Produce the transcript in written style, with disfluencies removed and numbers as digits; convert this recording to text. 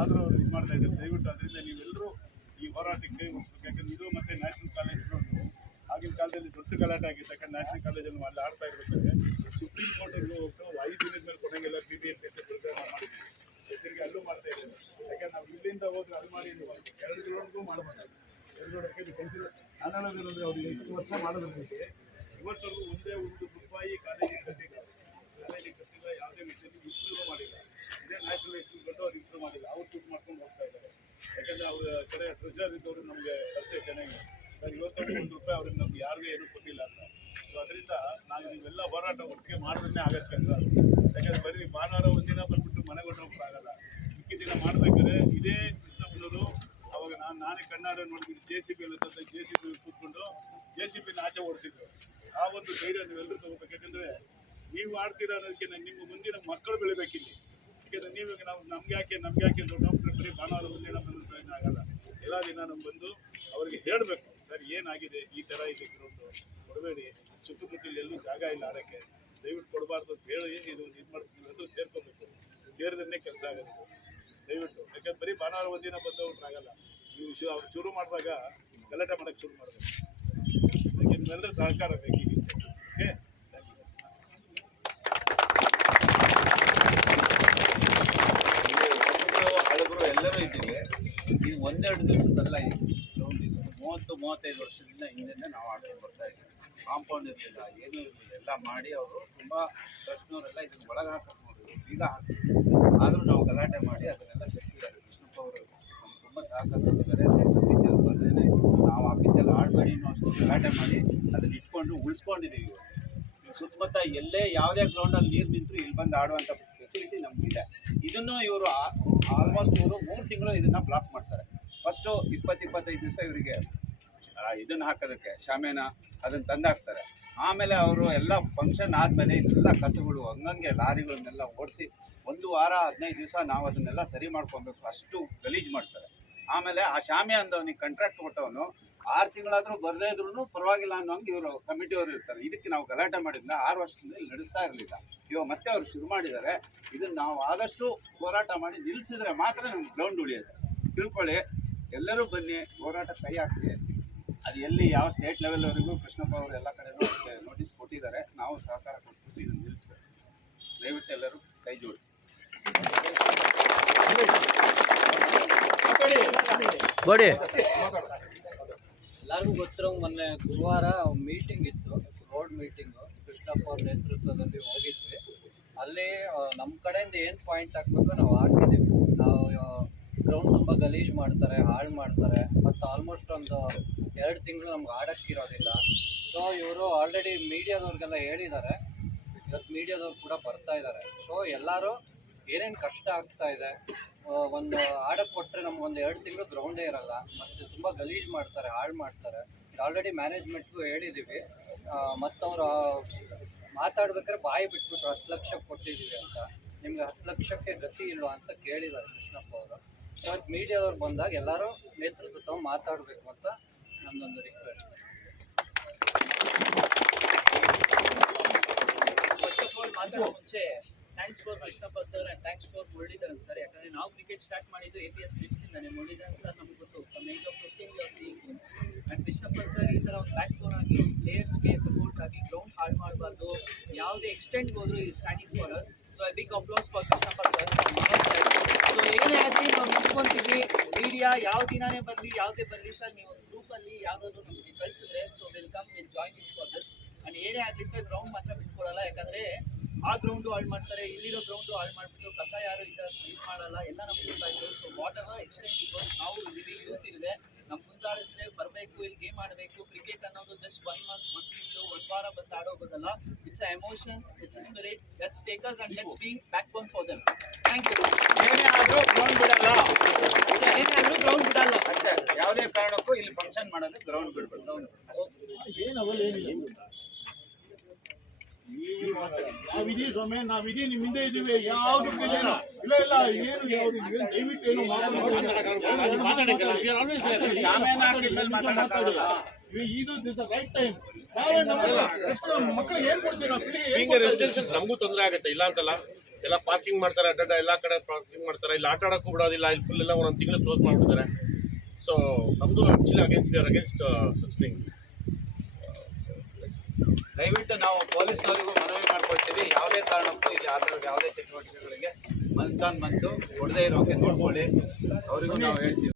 ಆದರೂ ಅವರು ಇದು ಮಾಡ್ತಾ ಇದ್ದಾರೆ. ದಯವಿಟ್ಟು ಅದರಿಂದ ನೀವೆಲ್ಲರೂ ಈ ಹೋರಾಟಕ್ಕೆ ಕೈ ಹೋಗ್ಬೇಕು. ಯಾಕಂದ್ರೆ ಇದು ಮತ್ತೆ ನ್ಯಾಷನಲ್ ಕಾಲೇಜ್ ಆಗಿನ ಕಾಲದಲ್ಲಿ ದೊಡ್ಡ ಗಲಾಟೆ ಆಗಿತ್ತು. ಯಾಕಂದ್ರೆ ನ್ಯಾಷನಲ್ ಕಾಲೇಜಲ್ಲಿ ಅಲ್ಲಿ ಆಡ್ತಾ ಇರ್ಬೇಕಾದ್ರೆ ಸುಪ್ರೀಂ ಕೋರ್ಟಿಗೆ ಹೋಗ್ಬಿಟ್ಟು 5 ದಿನದ ಮೇಲೆ ಕೊಡಂಗಿಲ್ಲ BBMP ಅಂತ ದುರ್ಗಮ ಮಾಡಿದ್ವಿ. ತಿರುಗಿ ಅಲ್ಲೂ ಮಾಡ್ತಾ ಇದ್ದೇವೆ. ಯಾಕಂದ್ರೆ ನಾವು ಇಲ್ಲಿಂದ ಹೋದ್ರೆ ಅದು ಮಾಡಿ 2 ಗ್ರೌಂಡ್ಗೂ ಮಾಡಬಾರ್ದು. 2 ಗ್ರೌಂಡ್ ಕನ್ಸಿಡರ್ ನಾನಂದ್ರೆ ಅವ್ರಿಗೆ 10 ವರ್ಷ ಮಾಡೋದ್ರಿಗೆ ಇವತ್ತವರೆಗೂ ಒಂದೇ ಒಂದು ರೂಪಾಯಿ ಕಾಲೇಜಿಗೆ ಕಟ್ಟಿಲ್ಲ. ಯಾವುದೇ ವಿಷಯದಲ್ಲಿ ಇಂಪ್ರೂವ್ ಮಾಡಿಲ್ಲ. ಇದೇ ನ್ಯಾಷನಲ್ ಸ್ಕೂಲ್ ಕೊಟ್ಟು ಅವ್ರು ಇಂಪ್ರೂವ್ ಮಾಡಿಲ್ಲ. ಅವ್ರು ದುಡ್ಡು ಮಾಡ್ಕೊಂಡು ಹೋಗ್ತಾ ಇದ್ದಾರೆ. ಯಾಕಂದರೆ ಅವ್ರ ಕಡೆ ಟ್ರೆಜರ್ ಇದ್ದವರು ನಮಗೆ ಪರಿಚಯ ಚೆನ್ನಾಗಿ ಸರ್ ಇವತ್ತವರೆಗೂ 1 ರೂಪಾಯಿ ಅವ್ರಿಗೆ ನಮ್ಗೆ ಯಾರಿಗೂ ಏನೂ ಕೊಟ್ಟಿಲ್ಲ ಅಂತ. ಸೊ ಅದರಿಂದ ನಾವು ನೀವೆಲ್ಲ ಹೋರಾಟ ಒಟ್ಟಿಗೆ ಮಾಡಿದ್ರೆ ಆಗತ್ತೆ ಸರ್. ಯಾಕಂದರೆ ಬರೀ ಭಾನುವಾರ ಒಂದಿನ ಬಂದ್ಬಿಟ್ಟು ಮನೆಗೆ ಹೊರಟೋಗ್ಬಿಡಾಗಲ್ಲ. ಮಿಕ್ಕಿದ ದಿನ ಮಾಡಬೇಕಾದ್ರೆ ಇದೇ ಕೃಷ್ಣಪ್ಪನವರು ಅವಾಗ ನಾನೇ ಕಣ್ಣಾರೆ ನೋಡಿದ್ದೀನಿ. JCB ಕೂತ್ಕೊಂಡು JCB ಆಚೆ ಓಡಿಸಿದ್ರು. ಆ ಒಂದು ಧೈರ್ಯ ನೀವೆಲ್ಲರೂ ತಗೋಬೇಕು. ಯಾಕಂದರೆ ನೀವು ಆಡ್ತೀರ ಅನ್ನೋದಕ್ಕೆ ನಿಮ್ಮ ಮುಂದಿನ ಮಕ್ಕಳು ಬೆಳಿಬೇಕಿಲ್ಲಿ. ಯಾಕೆಂದರೆ ನೀವು ನಮ್ಗೆ ಯಾಕೆ ಅಂತ ನಾವು ಬರೀ ಭಾನುವಾರ ಒಂದಿನ ಬಂದು ಪ್ರಯೋಜನ ಆಗಲ್ಲ. ಎಲ್ಲ ದಿನ ನಾವು ಬಂದು ಅವರಿಗೆ ಹೇಳಬೇಕು ಸರ್ ಏನಾಗಿದೆ, ಈ ಥರ ಇದೆ ಗ್ರೌಂಡು ಕೊಡಬೇಡಿ, ಸುತ್ತಮುತ್ತಲು ಎಲ್ಲೂ ಜಾಗ ಇಲ್ಲ ಆಡೋಕ್ಕೆ, ದಯವಿಟ್ಟು ಕೊಡಬಾರ್ದು ಅಂತ ಹೇಳಿ ಇದು ಮಾಡ್ತೀವಿ ಅದು ಸೇರ್ಕೋಬೇಕು. ಸೇರಿದ್ರೆ ಕೆಲಸ ಆಗೋದು ದಯವಿಟ್ಟು. ಯಾಕಂದ್ರೆ ಬರೀ ಭಾನುವಾರ ಒಂದಿನ ಬಂದವ್ರಾಗಲ್ಲ. ನೀವು ಅವ್ರು ಶುರು ಮಾಡಿದಾಗ ಗಲಾಟೆ ಮಾಡೋಕ್ಕೆ ಶುರು ಮಾಡಬೇಕು. ಯಾಕೆ ನಿಮ್ಮೆಲ್ಲರೂ ಸಹಕಾರ ಬೇಕೀಗ. ಓಕೆ ಹಳಬರು ಎಲ್ಲರೂ ಇದ್ದೀವಿ. ಇದು 1-2 ದಿವಸದಲ್ಲ. ಈ ಗ್ರೌಂಡ್ ಇದು 30-35 ವರ್ಷದಿಂದ ಹಿಂದಿಂದ ನಾವು ಆಡ್ಕೊಂಡು ಬರ್ತಾ ಇದ್ದೀವಿ. ಕಾಂಪೌಂಡ್ ಇರಲಿಲ್ಲ, ಏನೂ ಇರಲಿಲ್ಲ. ಎಲ್ಲ ಮಾಡಿ ಅವರು ತುಂಬ ಟ್ರಸ್ಟ್ನವರೆಲ್ಲ ಇದನ್ನು ಒಳಗೆ ಹಾಕಕ್ಕೆ ನೋಡಿದ್ರು, ಈಗ ಹಾಕ್ತಿದ್ರು. ಆದರೂ ನಾವು ಗಲಾಟೆ ಮಾಡಿ ಅದನ್ನೆಲ್ಲ ಕಟ್ಟಿದ್ದಾರೆ. ಕೃಷ್ಣಪ್ಪ ಅವರು ನಮ್ಗೆ ತುಂಬ ಸಹಕಾರ ಟೀಚರ್ ಬರದೇನೆ ನಾವು ಆ ಪಿಚ್ಚಲ್ಲಿ ಆಡಬೇಡಿ ಅನ್ನೋ ಅಷ್ಟು ಗಲಾಟೆ ಮಾಡಿ ಅದನ್ನ ಇಟ್ಕೊಂಡು ಉಳಿಸ್ಕೊಂಡಿದ್ದೀವಿ. ಸುತ್ತಮುತ್ತ ಎಲ್ಲೇ ಯಾವುದೇ ಗ್ರೌಂಡಲ್ಲಿ ನೀರು ನಿಂತರೂ ಇಲ್ಲಿ ಬಂದು ಆಡುವಂಥ ಫೆಸಿಲಿಟಿ ನಮಗಿದೆ. ಇದನ್ನು ಇವರು ಆಲ್ಮೋಸ್ಟ್ ಇವರು 3 ತಿಂಗಳು ಇದನ್ನು ಬ್ಲಾಕ್ ಮಾಡ್ತಾರೆ. ಫಸ್ಟು 20-25 ದಿವಸ ಇವರಿಗೆ ಇದನ್ನು ಹಾಕೋದಕ್ಕೆ ಶಾಮಿಯಾನ ಅದನ್ನು ತಂದಾಕ್ತಾರೆ. ಆಮೇಲೆ ಅವರು ಎಲ್ಲ ಫಂಕ್ಷನ್ ಆದಮೇಲೆ ಎಲ್ಲ ಕಸಗಳು ಹಂಗಂಗೆ ಲಾರಿಗಳನ್ನೆಲ್ಲ ಓಡಿಸಿ 1 ವಾರ 15 ದಿವಸ ನಾವು ಅದನ್ನೆಲ್ಲ ಸರಿ ಮಾಡ್ಕೊಬೇಕು, ಅಷ್ಟು ಗಲೀಜು ಮಾಡ್ತಾರೆ. ಆಮೇಲೆ ಆ ಶಾಮಿಯಾನದವನಿಗೆ ಕಾಂಟ್ರಾಕ್ಟ್ ಕೊಟ್ಟವನು 6 ತಿಂಗಳಾದರೂ ಬರದೇ ಇದ್ರೂ ಪರವಾಗಿಲ್ಲ ಅನ್ನೋಂಗೆ ಇವರು ಕಮಿಟಿಯವರು ಇರ್ತಾರೆ. ಇದಕ್ಕೆ ನಾವು ಗಲಾಟೆ ಮಾಡಿದ್ರಿಂದ 6 ವರ್ಷದಿಂದ ಇಲ್ಲಿ ನಡೆಸ್ತಾ ಇರಲಿಲ್ಲ. ಇವಾಗ ಮತ್ತೆ ಅವರು ಶುರು ಮಾಡಿದ್ದಾರೆ. ಇದನ್ನು ನಾವು ಆದಷ್ಟು ಹೋರಾಟ ಮಾಡಿ ನಿಲ್ಲಿಸಿದ್ರೆ ಮಾತ್ರ ನಮ್ಗೆ ಗ್ರೌಂಡ್ ಉಳಿಯೋದು. ತಿಳ್ಕೊಳ್ಳಿ, ಎಲ್ಲರೂ ಬನ್ನಿ, ಹೋರಾಟ ಕೈ ಹಾಕಿ. ಅದು ಎಲ್ಲಿ ಯಾವ ಸ್ಟೇಟ್ ಲೆವೆಲ್ವರೆಗೂ ಕೃಷ್ಣಪ್ಪ ಅವರು ಎಲ್ಲ ಕಡೆಯೂ ನೋಟಿಸ್ ಕೊಟ್ಟಿದ್ದಾರೆ. ನಾವು ಸಹಕಾರ ಕೊಟ್ಬಿಟ್ಟು ಇದನ್ನು ನಿಲ್ಲಿಸ್ಬೇಕು. ದಯವಿಟ್ಟು ಎಲ್ಲರೂ ಕೈ ಜೋಡಿಸಿ. ಎಲ್ಲರಿಗೂ ಗೊತ್ತಿರೋ ಮೊನ್ನೆ ಗುರುವಾರ ಮೀಟಿಂಗ್ ಇತ್ತು, ರೋಡ್ ಮೀಟಿಂಗು. ಕೃಷ್ಣಪ್ಪ ಅವ್ರ ನೇತೃತ್ವದಲ್ಲಿ ಹೋಗಿದ್ವಿ. ಅಲ್ಲಿ ನಮ್ಮ ಕಡೆಯಿಂದ ಏನು ಪಾಯಿಂಟ್ ಹಾಕ್ಬೇಕು ನಾವು ಹಾಕಿದ್ದೀವಿ. ನಾವು ಗ್ರೌಂಡ್ ತುಂಬ ಗಲೀಜು ಮಾಡ್ತಾರೆ, ಹಾಳು ಮಾಡ್ತಾರೆ, ಮತ್ತು ಆಲ್ಮೋಸ್ಟ್ ಒಂದು 2 ತಿಂಗಳು ನಮ್ಗೆ ಆಡೋಕ್ಕಿರೋದಿಲ್ಲ. ಸೊ ಇವರು ಆಲ್ರೆಡಿ ಮೀಡಿಯಾದವ್ರಿಗೆಲ್ಲ ಹೇಳಿದ್ದಾರೆ. ಇವತ್ತು ಮೀಡಿಯಾದವ್ರು ಕೂಡ ಬರ್ತಾ ಇದ್ದಾರೆ. ಸೊ ಎಲ್ಲರೂ ಏನೇನು ಕಷ್ಟ ಆಗ್ತಾ ಇದೆ, ಒಂದು ಆಡಕ್ಕೆ ಕೊಟ್ಟರೆ ನಮ್ಗೊಂದು 2 ತಿಂಗಳು ಗ್ರೌಂಡೇ ಇರಲ್ಲ, ಮತ್ತು ತುಂಬ ಗಲೀಜು ಮಾಡ್ತಾರೆ, ಹಾಳು ಮಾಡ್ತಾರೆ. ಇದು ಆಲ್ರೆಡಿ ಮ್ಯಾನೇಜ್ಮೆಂಟ್ಗೂ ಹೇಳಿದ್ದೀವಿ. ಮತ್ತು ಅವರು ಮಾತಾಡ್ಬೇಕಾದ್ರೆ ಬಾಯಿ ಬಿಟ್ಬಿಟ್ರು 10 ಲಕ್ಷ ಕೊಟ್ಟಿದ್ದೀವಿ ಅಂತ. ನಿಮ್ಗೆ 10 ಲಕ್ಷಕ್ಕೆ ಗತಿ ಇಲ್ವಾ ಅಂತ ಕೇಳಿದ್ದಾರೆ ಕೃಷ್ಣಪ್ಪ ಅವರು. ಇವತ್ತು ಮೀಡಿಯಾದವ್ರು ಬಂದಾಗ ಎಲ್ಲರೂ ನೇತೃತ್ವ ಮಾತಾಡಬೇಕು ಅಂತ ನನ್ನೊಂದು ರಿಕ್ವೆಸ್ಟ್. ಫಸ್ಟ್ ಆಫ್ ಆಲ್ ಮಾತಾಡೋ ಮುಂಚೆ thanks for Krishnappa sir and thanks for Muralidharan sir. ಯಾಕಂದರೆ ನಾವು ಕ್ರಿಕೆಟ್ ಸ್ಟಾರ್ಟ್ ಮಾಡಿದ್ದು APS ನಿಟ್ಸಿಂದಾನೆ. ಮುರಳೀಧರನ್ ಸರ್ ನಮ್ಗೆ ಗೊತ್ತು, from age of 15 you are seeing him. And Krishnappa sir ಈ ಥರ ಒಂದು ಬ್ಯಾಕ್ ಬೋನ್ ಆಗಿ ಪ್ಲೇಯರ್ಸ್ಗೆ ಸಪೋರ್ಟ್ ಆಗಿ ಗ್ರೌಂಡ್ ಹಾಳು ಮಾಡಬಾರ್ದು, ಯಾವುದೇ ಎಕ್ಸ್ಟೆಂಟ್ಗೆ ಹೋದ್ರು ಈ standing for us. So I big applause for Krishnappa sir. So ಏನೇ ಆಗಲಿ ನಾವು ನಿಂತ್ಕೊಂತೀವಿ. ಮೀಡಿಯಾ ಯಾವ ದಿನಾನೇ ಬರಲಿ ಯಾವುದೇ ಬರಲಿ ಸರ್, ನೀವು ಒಂದು ಗ್ರೂಪಲ್ಲಿ ಯಾವುದಾದ್ರು ನಮಗೆ ಕಳಿಸಿದ್ರೆ so will come will join you for this. And ಏನೇ ಆಗಲಿ ಸರ್, ಗ್ರೌಂಡ್ ಮಾತ್ರ ಬಿಟ್ಕೊಡಲ್ಲ. ಯಾಕಂದರೆ ಆ ಗ್ರೌಂಡು ಹಾಳು ಮಾಡ್ತಾರೆ, ಇಲ್ಲಿರೋ ಗ್ರೌಂಡು ಹಾಳು ಮಾಡಿಬಿಟ್ಟು ಕಸ ಯಾರು ಇದು ಮಾಡಲ್ಲ, ಎಲ್ಲ ನಮ್ಗೆ ಗೊತ್ತಾಯಿತು. So what ever extent because ನಾವು ಇದ್ದೀವಿ, ಯೂತ್ ಇದೆ, ನಮ್ಮ ಮುಂದಾಡಿದ್ರೆ ಬರಬೇಕು, ಇಲ್ಲಿ ಗೇಮ್ ಆಡಬೇಕು. ಕ್ರಿಕೆಟ್ ಅನ್ನೋದು ಜಸ್ಟ್ 1 ಮಂತ್ 1 ತಿಂಗಳು 1 ವಾರ ಬಂದು ಆಡೋಗೋದಲ್ಲ. It's a emotion, it's a spirit. Let's take us and let's be backbone for them. Thank you. ಏನೇ ಆದರೂ ಗ್ರೌಂಡ್ ಬಿಡಲ್ಲ, ಏನೇ ಆದರೂ ಗ್ರೌಂಡ್ ಬಿಡಲ್ಲ ಅಷ್ಟೇ. ಯಾವುದೇ ಕಾರಣಕ್ಕೂ ಇಲ್ಲಿ ಫಂಕ್ಷನ್ ಮಾಡೋದು ಗ್ರೌಂಡ್ ಬಿಡ್ಬೇಕು. ನಾವಿದೀವಿ ಸ್ವಾಮಿ, ನಾವಿದೀವಿ, ನಿಮ್ಮ ಹಿಂದೆ ಇದ್ದೀವಿ. ಯಾವ್ದು ಇಲ್ಲ ಇಲ್ಲ ಏನು ಯಾವ್ದು ದಯವಿಟ್ಟು ಏನು ಶಾಮಿಯಾನ ಹಾಕಿದ್ಮೇಲೆ ಮಾತಾಡೋಕ್ಕಾಗಲ್ಲ. ಇದು ರೈಟ್ ಟೈಮ್. ನಾವೇ ಮಕ್ಕಳಿಗೆ ಏನ್ ಕೊಡ್ತೀವಿ? ರೆಸ್ಟ್ರಿಕ್ಷನ್ಸ್ ನಮಗೂ ತೊಂದರೆ ಆಗುತ್ತೆ, ಇಲ್ಲ ಅಂತಲ್ಲ. ಎಲ್ಲ ಪಾರ್ಕಿಂಗ್ ಮಾಡ್ತಾರೆ, ಅಡ್ಡ ಎಲ್ಲ ಕಡೆ ಪಾರ್ಕಿಂಗ್ ಮಾಡ್ತಾರೆ, ಇಲ್ಲಿ ಆಟ ಆಡೋಕ್ಕೂ ಬಿಡೋದಿಲ್ಲ, ಇಲ್ಲಿ ಫುಲ್ ಎಲ್ಲ ಒಂದೊಂದು ತಿಂಗಳು ಕ್ಲೋಸ್ ಮಾಡಿಬಿಡ್ತಾರೆ. ಸೊ ನಮ್ಮದು ಆ್ಯಕ್ಚುಲಿ ಅಗೇನ್ಸ್ಟ್ ಸಚ್ ಥಿಂಗ್ಸ್. ದಯವಿಟ್ಟು ನಾವು ಪೊಲೀಸ್ನವರಿಗೂ ಮನವಿ ಮಾಡ್ಕೊಳ್ತೀವಿ, ಯಾವುದೇ ಕಾರಣಕ್ಕೂ ಇಲ್ಲಿ ಆ ಥರದ ಯಾವುದೇ ಚಟುವಟಿಕೆಗಳಿಗೆ ಬಂದು ಹೊಡೆದೇ ಇರೋಕ್ಕೆ ನೋಡ್ಕೊಳ್ಳಿ, ಅವರಿಗೂ ನಾವು ಹೇಳ್ತೀವಿ.